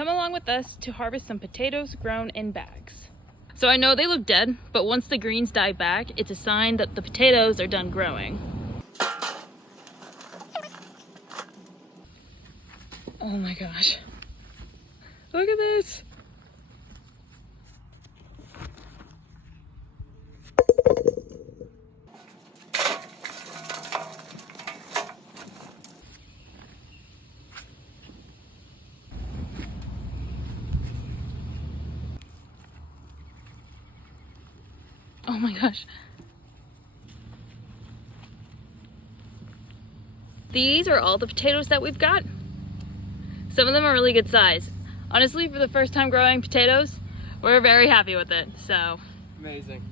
Come along with us to harvest some potatoes grown in bags. So I know they look dead, but once the greens die back, it's a sign that the potatoes are done growing. Oh my gosh. Look at this. Oh my gosh. These are all the potatoes that we've got. Some of them are really good size. Honestly, for the first time growing potatoes, we're very happy with it, so. Amazing.